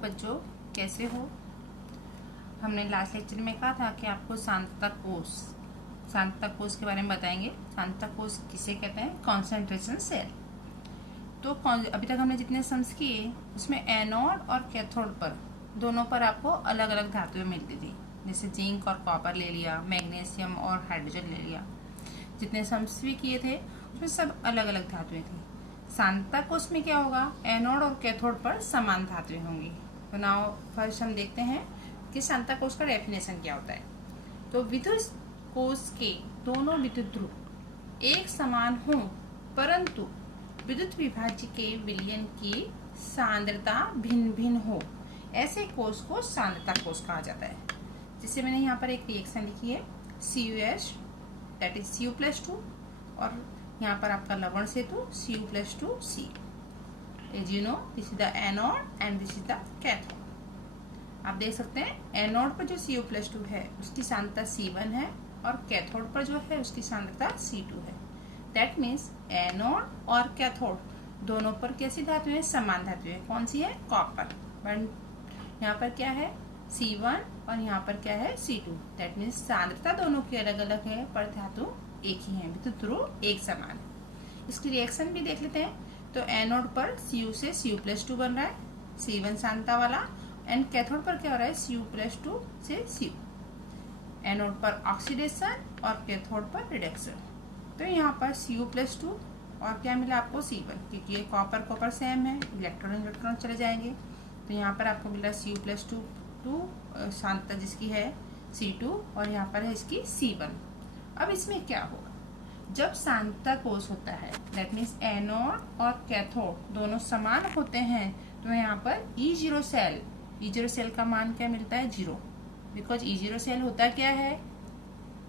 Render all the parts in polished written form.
Hello बच्चों, कैसे हो। हमने लास्ट लेक्चर में कहा था कि आपको सांतता कोष के बारे में बताएंगे। सांतता कोष किसे कहते हैं? Concentration cell. तो अभी तक हमने जितने सम्स किए उसमें एनोड और कैथोड पर दोनों पर आपको अलग अलग धातुएं मिलती थी, जैसे जिंक और कॉपर ले लिया, मैग्नीशियम और हाइड्रोजन ले लिया। जितने सम्स भी किए थे उसमें सब अलग अलग धातुएं थी। सांतता कोष में क्या होगा? एनोड और कैथोड पर समान धातुएं होंगी। तो नाउ फर्स्ट हम देखते हैं कि सांतता कोष का डेफिनेशन क्या होता है। तो विद्युत कोष के दोनों विद्युत ध्रुव एक समान हो परंतु विद्युत विभाज्य के विलयन की सांद्रता भिन्न भिन्न हो, ऐसे कोष को सांतता कोष कहा जाता है। जिससे मैंने यहाँ पर एक रिएक्शन लिखी है CuH, दैट इज Cu+2, और यहाँ पर आपका लवण सेतु Cu+2C। As you know, this is the anode and this is the cathode। आप देख सकते हैं एनोड पर जो Cu+2 है उसकी सांद्रता C1 है और कैथोड पर जो है उसकी सांद्रता C2 है। दैट मीन्स एनोड और कैथोड दोनों पर कैसी धातु है? समान धातु है। कौन सी है? कॉपर। बट यहाँ पर क्या है? C1 और यहाँ पर क्या है? C2। दैट मीन्स सांद्रता दोनों की अलग अलग है पर धातु एक ही है, विद्युत ध्रुव एक समान है। इसकी रिएक्शन भी देख लेते हैं। तो एनोड पर Cu से Cu+2 बन रहा है, C1 सांद्रता वाला, एंड कैथोड पर क्या हो रहा है? Cu+2 से Cu। एनोड पर ऑक्सीडेशन और कैथोड पर रिडक्शन। तो यहाँ पर Cu+2 और क्या मिला आपको? C1, क्योंकि ये कॉपर सेम है, इलेक्ट्रॉन चले जाएंगे। तो यहाँ पर आपको मिला Cu+2 सांद्रता जिसकी है C2 और यहाँ पर है इसकी C1। अब इसमें क्या होगा? जब सांतता कोष होता है, दैट मीन्स एनोड और कैथोड दोनों समान होते हैं, तो यहाँ पर E0 सेल का मान क्या मिलता है? 0। बिकॉज E0 सेल होता क्या है?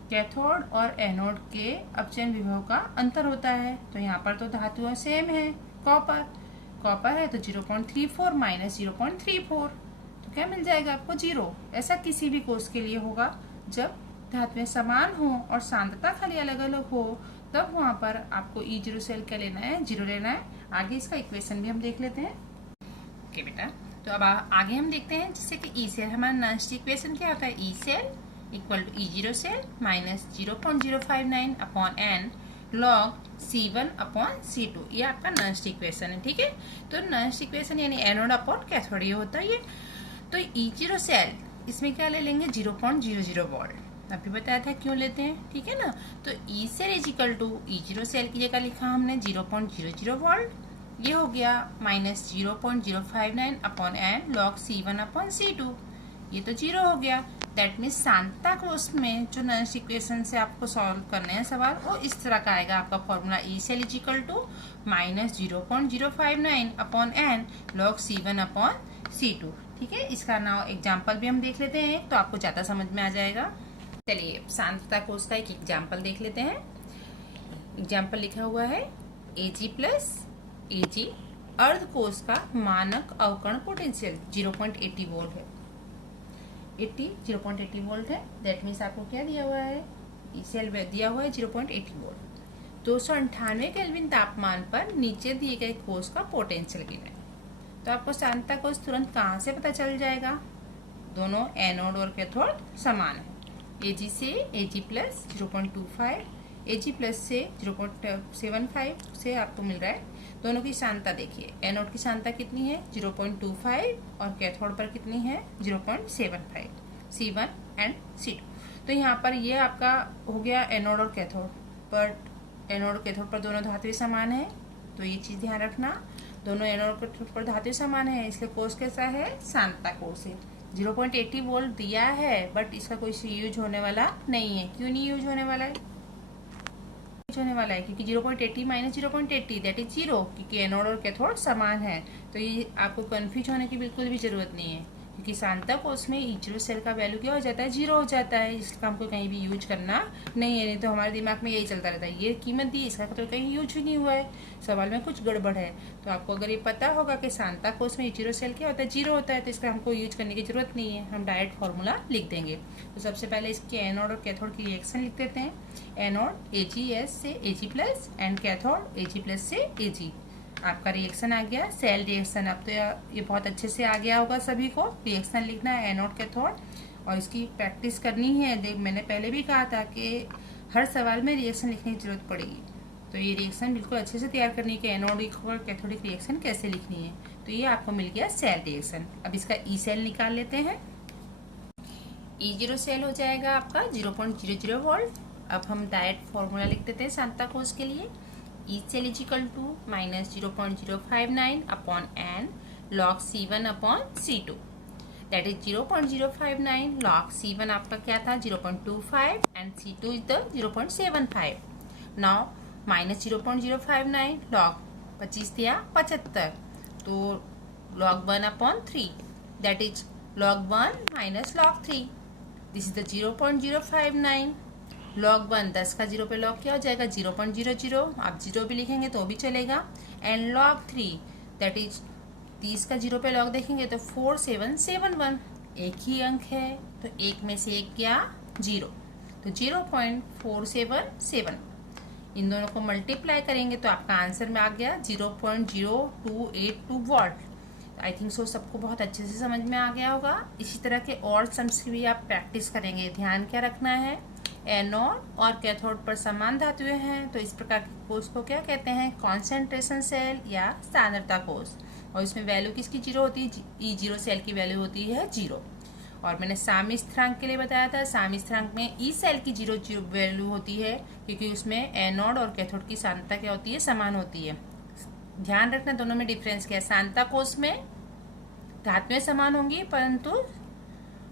कैथोड और एनोड के अपचयन विभव का अंतर होता है। तो यहाँ पर तो धातुएं सेम है, कॉपर है तो 0.34 माइनस 0.34, तो क्या मिल जाएगा आपको? 0। ऐसा किसी भी कोष के लिए होगा जब धातुएं समान हो और सांद्रता खाली अलग अलग हो, तब वहां पर आपको E0 सेल क्या लेना है? 0 लेना है। आगे इसका इक्वेशन भी हम देख लेते हैं। ओके बेटा, तो अब आगे हम देखते हैं जिससे कि E सेल, हमारा नेक्स्ट इक्वेशन क्या होता है? E cell equal to E0 cell minus 0.059 upon n log C1 upon C2। ये आपका नेक्स्ट इक्वेशन है, ठीक है। तो नेक्स्ट इक्वेशन यानी एनोड अपॉन कैथोड ये होता है ये। तो E0 सेल इसमें क्या ले लेंगे? 0.00 वोल्ट। अभी बताया था क्यों लेते हैं, ठीक है ना। तो E cell is equal to E0 cell की जगह लिखा हमने 0.00 वोल्ट, ये हो गया minus 0.059 upon n log C1 upon C2। ये तो 0 हो गया। दैट मीन्स सांतता कोष में जो नेक्स्ट इक्वेशन से आपको सॉल्व करने हैं सवाल, वो इस तरह का आएगा आपका formula. E cell is equal to minus 0.059 upon n log C1 upon C2, ठीक है। इसका नाउ एग्जाम्पल भी हम देख लेते हैं तो आपको ज्यादा समझ में आ जाएगा। चलिए सांतता कोष का एक एग्जाम्पल देख लेते हैं। एग्जाम्पल लिखा हुआ है Ag प्लस Ag अर्ध कोष का मानक अवकर्ण पोटेंशियल 0.80 वोल्ट है। 0.80 वोल्ट है। दैट मीन्स आपको क्या दिया हुआ है? सेल दिया हुआ है 0.80 वोल्ट। 298 केल्विन तापमान पर नीचे दिए गए कोष का पोटेंशियल गिना है। तो आपको सांतता कोष तुरंत कहाँ से पता चल जाएगा? दोनों एनोड और कैथोड समान है। Ag से Ag प्लस 0.25, Ag प्लस से 0.75 से आपको मिल रहा है। दोनों की सांतता देखिए, एनोड की सांतता कितनी है? 0.25 और कैथोड पर कितनी है? 0.75, C1 एंड C2। तो यहाँ पर ये आपका हो गया एनोड और कैथोड, बट एनोड और कैथोड पर दोनों धातुएं समान है। तो ये चीज ध्यान रखना, दोनों एनोड और कैथोड पर धातुएं समान है, इसलिए कोष कैसा है? सांतता कोष है। 0.80 वोल्ट दिया है बट इसका कोई यूज होने वाला नहीं है। क्यों नहीं यूज होने वाला है? क्योंकि 0.80 माइनस 0.80 दैट इज 0, क्योंकि एनोड और कैथोड समान है। तो ये आपको कंफ्यूज होने की बिल्कुल भी जरूरत नहीं है, क्योंकि सांतता कोष में E0 सेल का वैल्यू क्या हो जाता है? 0 हो जाता है। इसका हमको कहीं भी यूज करना नहीं है, नहीं तो हमारे दिमाग में यही चलता रहता है, ये कीमत दी, इसका तो कहीं यूज ही नहीं हुआ है, सवाल में कुछ गड़बड़ है। तो आपको अगर ये पता होगा कि सांतता कोष में E0 सेल क्या होता है? 0 होता है, तो इसका हमको यूज करने की जरूरत नहीं है, हम डायरेक्ट फॉर्मूला लिख देंगे। तो सबसे पहले इसके एनोड और कैथोड की रिएक्शन लिख देते हैं। एनोड AgS से Ag plus and cathode Ag plus से Ag। आपका रिएक्शन आ गया सेल रिएक्शन। अब तो ये बहुत अच्छे से आ गया होगा सभी को। रिएक्शन लिखना है एनोड कैथोड, और इसकी प्रैक्टिस करनी है। देख मैंने पहले भी कहा था कि हर सवाल में रिएक्शन लिखने की जरूरत पड़ेगी, तो ये रिएक्शन बिल्कुल अच्छे से तैयार करनी है कि एनोडिक और कैथोडिक रिएक्शन कैसे लिखनी है। तो ये आपको मिल गया सेल रिएक्शन। अब इसका ई सेल निकाल लेते हैं। E0 सेल हो जाएगा आपका 0.00 वोल्ट। अब हम डायरेक्ट फॉर्मूला लिख देते हैं सांता कोस के लिए। E cell is equal to -0.059 upon n log C1 upon C2, that is 0.059 log C1 आपका क्या था 0.25 and C2 is the 0.75। Now -0.059 log 25 दिया 75, तो log 1 upon 3 that is log 1 minus log 3। This is the 0.059 log 1 10 का 0 पे log क्या हो जाएगा 0.00, आप 0 भी लिखेंगे तो भी चलेगा। एंड log 3 दैट इज 30 का 0 पे log देखेंगे तो 4771, एक ही अंक है तो एक में से एक क्या 0, तो 0.477। इन दोनों को मल्टीप्लाई करेंगे तो आपका आंसर में आ गया 0.0282 वॉट। आई थिंक सो सबको बहुत अच्छे से समझ में आ गया होगा। इसी तरह के और सम्स की भी आप प्रैक्टिस करेंगे। ध्यान क्या रखना है, एनोड और कैथोड पर समान धातुएं हैं, तो इस प्रकार के कोष को क्या कहते हैं, कॉन्सेंट्रेशन सेल या सांद्रता कोष। और इसमें वैल्यू किसकी 0 होती है, E0 सेल की वैल्यू होती है 0। और मैंने साम्य स्थिरांक के लिए बताया था, साम्य स्थिरांक में ई सेल की 0 वैल्यू होती है, क्योंकि उसमें एनोड और कैथोड की सांद्रता क्या होती है, समान होती है। ध्यान रखना दोनों में डिफरेंस क्या है। सांद्रता कोष में धातुएं समान होंगी परंतु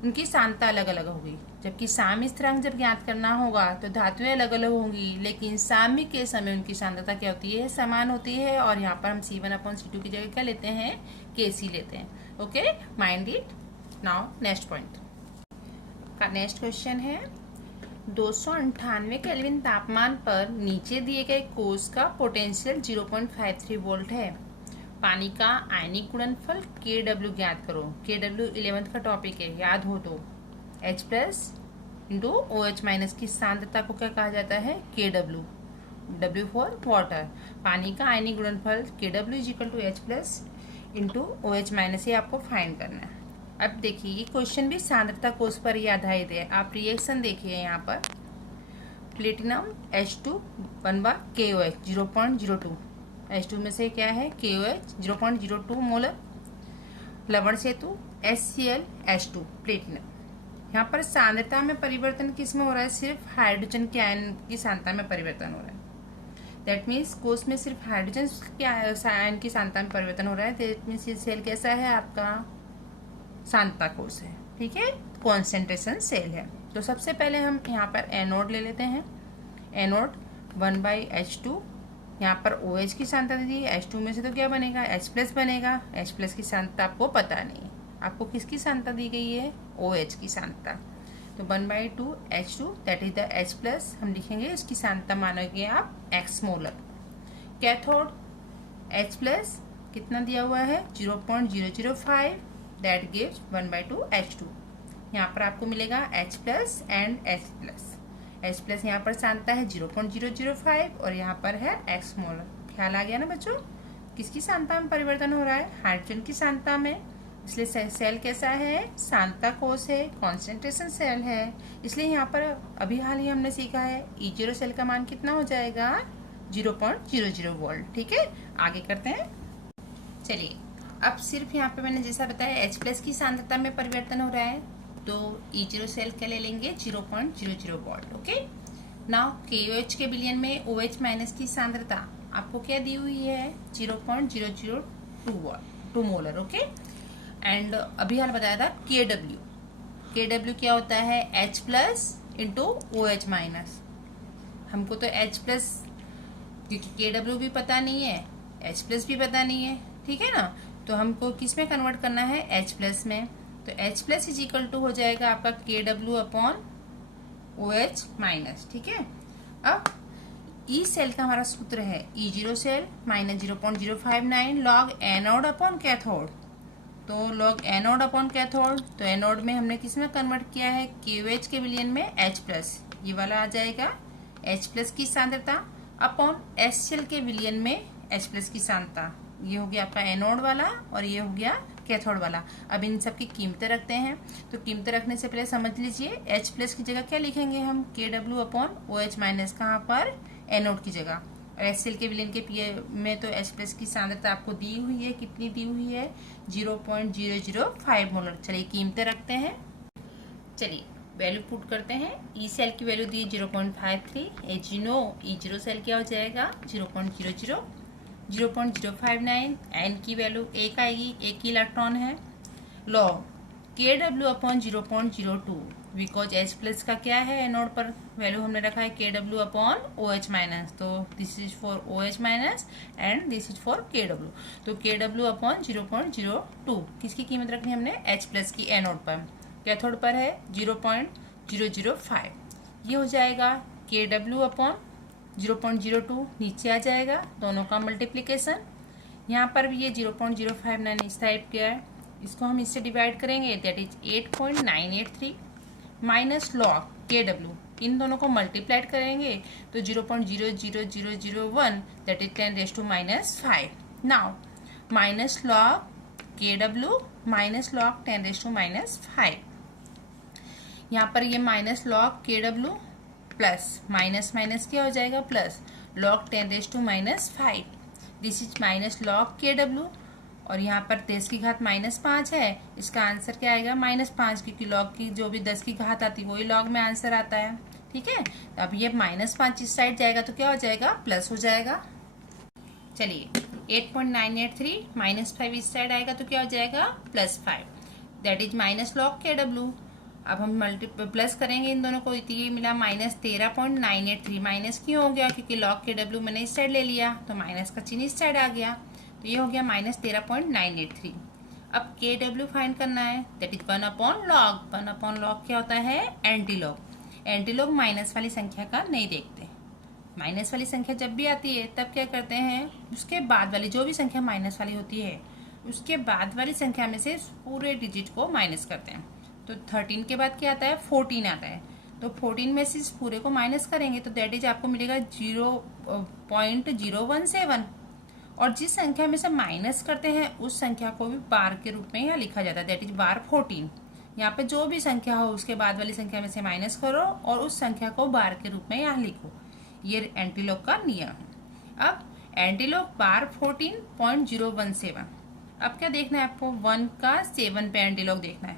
उनकी सांद्रता अलग अलग होगी, जबकि साम्य स्थिरांक जब ज्ञात करना होगा तो धातुएं अलग अलग होंगी, लेकिन साम्य के समय उनकी सांद्रता क्या होती है, समान होती है। और यहाँ पर हम C1 अपॉन C2 की जगह क्या लेते हैं, Kc लेते हैं। Okay, mind it. Now next point का नेक्स्ट क्वेश्चन है 298 केल्विन तापमान पर नीचे दिए गए कोष का पोटेंशियल 0.53 वोल्ट है। पानी का आयनिक गुणनफल Kw ज्ञात करो। Kw 11th का टॉपिक है, याद हो तो। H plus into OH minus की सांद्रता को क्या कहा जाता है, Kw। W for water. पानी का आयनिक गुणनफल Kw is equal to H plus into OH minus, ये आपको फाइंड करना है। अब देखिए ये क्वेश्चन भी सांद्रता कोष पर ही आधारित है। आप रिएक्शन देखिए यहाँ पर, प्लेटिनम H2 बनवा KOH 0.02, H2 में से क्या है KOH 0.02 मोलर। लवण सेतु HCl H2 प्लेटिनम। यहाँ पर सांद्रता में परिवर्तन किस में हो रहा है, सिर्फ हाइड्रोजन के आयन की सांद्रता में परिवर्तन हो रहा है। दैट मीन्स कोष में सिर्फ हाइड्रोजन के आयन की सांद्रता में परिवर्तन हो रहा है। दैट मीन्स ये सेल कैसा है, आपका सांद्रता कोष है, ठीक है, कॉन्सेंट्रेशन सेल है। तो सबसे पहले हम यहाँ पर एनोड ले लेते हैं। एनोड 1/H2, यहाँ पर OH की सांद्रता दी है, H2 में से तो क्या बनेगा, H प्लस बनेगा। H प्लस की सांद्रता आपको पता नहीं है, आपको किसकी सांद्रता दी गई है, OH की सांद्रता। तो 1/2H2 that is the H plus, हम लिखेंगे इसकी सांद्रता मानोगे आप X molar. Cathode H plus कितना दिया हुआ है 0.005, दैट गिव्स 1/2H2। यहाँ पर आपको मिलेगा H plus and H plus. H plus यहाँ पर सांद्रता है 0.005 और यहाँ पर है X मोलर। ख्याल आ गया ना बच्चों, किसकी सांद्रता में परिवर्तन हो रहा है, हाइड्रोजन की सांद्रता में। इसलिए सेल कैसा है, सांद्रता कोष है, कॉन्सेंट्रेशन सेल है। इसलिए यहाँ पर अभी हाल ही हमने सीखा है E0 सेल का मान कितना हो जाएगा 0.00 वोल्ट। ठीक है, आगे करते हैं। चलिए अब सिर्फ यहाँ पे मैंने जैसा बताया H प्लस की सांद्रता में परिवर्तन हो रहा है, तो E0 सेल का ले लेंगे 0.00 वोल्ट। ओके, नाउ KOH के विलयन में OH माइनस की सांद्रता आपको क्या दी हुई है 0.002 वोल्ट 2 मोलर। ओके, एंड अभी हाल बताया था KW क्या होता है H plus into OH minus. हमको तो H प्लस, क्योंकि KW भी पता नहीं है, H प्लस भी पता नहीं है, ठीक है ना, तो हमको किस में कन्वर्ट करना है, H प्लस में। तो H plus is equal to हो जाएगा आपका KW अपॉन OH माइनस। ठीक है, अब E सेल का हमारा सूत्र है E0 cell minus 0.059 log anode upon cathode. तो लॉग एनोड अपॉन कैथोड, तो एनोड में हमने किस में कन्वर्ट किया है KOH के विलयन में H प्लस, ये वाला आ जाएगा H प्लस की सांद्रता अपॉन HCl के विलयन में H प्लस की सांद्रता, ये हो गया आपका एनोड वाला और ये हो गया कैथोड वाला। अब इन सब की कीमतें रखते हैं। तो कीमतें रखने से पहले समझ लीजिए H प्लस की जगह क्या लिखेंगे हम, KW अपॉन OH माइनस, कहाँ पर, एनोड की जगह। और HCl के विलेन के पीए में तो H प्लस की सांद्रता आपको दी हुई है, कितनी दी हुई है, 0.005 मोलर। चलिए कीमतें रखते हैं। चलिए वैल्यू पुट करते हैं। ई सेल की वैल्यू दी 0.53, as you know E0 cell क्या हो जाएगा 0.00, 0.059, एन की वैल्यू 1 आएगी, 1 इलेक्ट्रॉन है। Log KW upon 0.02, because H plus का क्या है एनोड पर वैल्यू हमने रखा है KW अपॉन OH माइनस, तो this is for OH minus and this is for KW। तो KW अपॉन 0.02 किसकी कीमत रखनी है हमने, H प्लस की एनोड पर। कैथोड पर है 0.005, ये हो जाएगा KW अपॉन 0.02, नीचे आ जाएगा दोनों का मल्टीप्लीकेशन। यहाँ पर भी ये 0.059 इस टाइप का है, इसको हम इससे डिवाइड करेंगे, that is 8.983 minus log KW, इन दोनों को मल्टीप्लाइड करेंगे तो 0.00001, that is 10⁻⁻5। Now minus log KW minus log 10⁻⁻5, यहाँ पर ये minus log KW plus minus minus क्या हो जाएगा plus log 10⁻⁻5, this is minus log KW, और यहाँ पर 10 की घात -5 है, इसका आंसर क्या आएगा -5, क्योंकि लॉग की जो भी 10 की घात आती है वही लॉग में आंसर आता है। ठीक है, तो अब ये -5 इस साइड जाएगा तो क्या हो जाएगा, प्लस हो जाएगा। चलिए 8.983 -5 इस साइड आएगा तो क्या हो जाएगा +5, that is minus log KW। अब हम प्लस करेंगे इन दोनों को, ये मिला -13.983, माइनस क्यों हो गया, क्योंकि लॉग KW मैंने इस साइड ले लिया तो माइनस का चिन्ह इस साइड आ गया, तो ये हो गया -13.983। अब KW फाइंड करना है, that is 1 upon log. 1 upon log क्या होता है, anti log. Anti log minus वाली संख्या का नहीं देखते, माइनस वाली संख्या जब भी आती है तब क्या करते हैं, उसके बाद वाली जो भी संख्या माइनस वाली होती है उसके बाद वाली संख्या में से पूरे डिजिट को माइनस करते हैं। तो 13 के बाद क्या आता है, 14 आता है, तो 14 में से इस पूरे को माइनस करेंगे तो दैट इज आपको मिलेगा 0.017, और जिस संख्या में से माइनस करते हैं उस संख्या को भी बार के रूप में यहाँ लिखा जाता है, दैट इज बार 14। यहाँ पे जो भी संख्या हो उसके बाद वाली संख्या में से माइनस करो और उस संख्या को बार के रूप में यहाँ लिखो, ये एंटीलॉग का नियम है। अब एंटीलॉग बार 14.017। अब क्या देखना है आपको, 1 का 7 पे एंटीलॉग देखना है,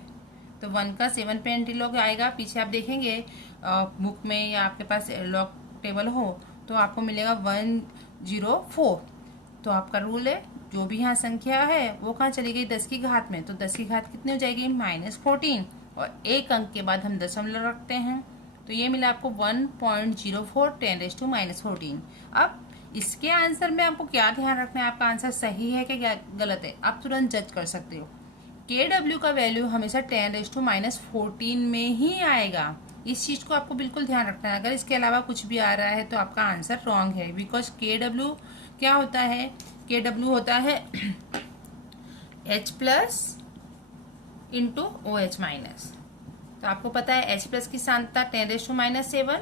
तो 1 का 7 पे एंटीलॉग आएगा। पीछे आप देखेंगे बुक में या आपके पास लॉग टेबल हो तो आपको मिलेगा 104। तो आपका रूल है जो भी यहाँ संख्या है वो कहाँ चली गई, 10 की घात में, तो 10 की घात कितनी हो जाएगी -14, और एक अंक के बाद हम दशमलव रखते हैं, तो ये मिला आपको 1.04 10⁻⁻14। अब इसके आंसर में आपको क्या ध्यान रखना है, आपका आंसर सही है कि क्या गलत है, आप तुरंत जज कर सकते हो। KW का वैल्यू हमेशा 10⁻⁻14 में ही आएगा, इस चीज को आपको बिल्कुल ध्यान रखना है। अगर इसके अलावा कुछ भी आ रहा है तो आपका आंसर रॉन्ग है, बिकॉज KW क्या होता है, KW होता है H plus into OH minus. तो आपको पता है H प्लस की सांद्रता 10⁻⁻7,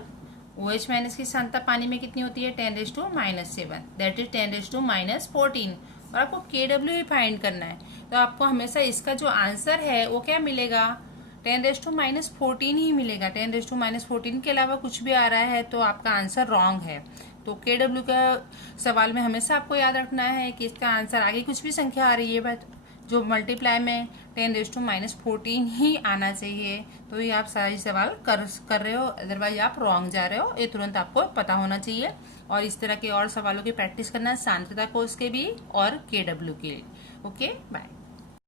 OH माइनस की सांद्रता पानी में कितनी होती है 10⁻⁻7, दैट इज 10⁻⁻14, और आपको KW ही फाइंड करना है। तो आपको हमेशा इसका जो आंसर है वो क्या मिलेगा, 10⁻⁻14 ही मिलेगा। 10⁻⁻14 के अलावा कुछ भी आ रहा है तो आपका आंसर रॉन्ग है। तो KW का सवाल में हमेशा आपको याद रखना है कि इसका आंसर आगे कुछ भी संख्या आ रही है बट जो मल्टीप्लाई में 10⁻⁻14 ही आना चाहिए, तो ये आप सारी सवाल कर रहे हो, अदरवाइज आप रॉन्ग जा रहे हो, ये तुरंत आपको पता होना चाहिए। और इस तरह के और सवालों की प्रैक्टिस करना सांद्रता कोर्स के भी और KW के। Okay bye.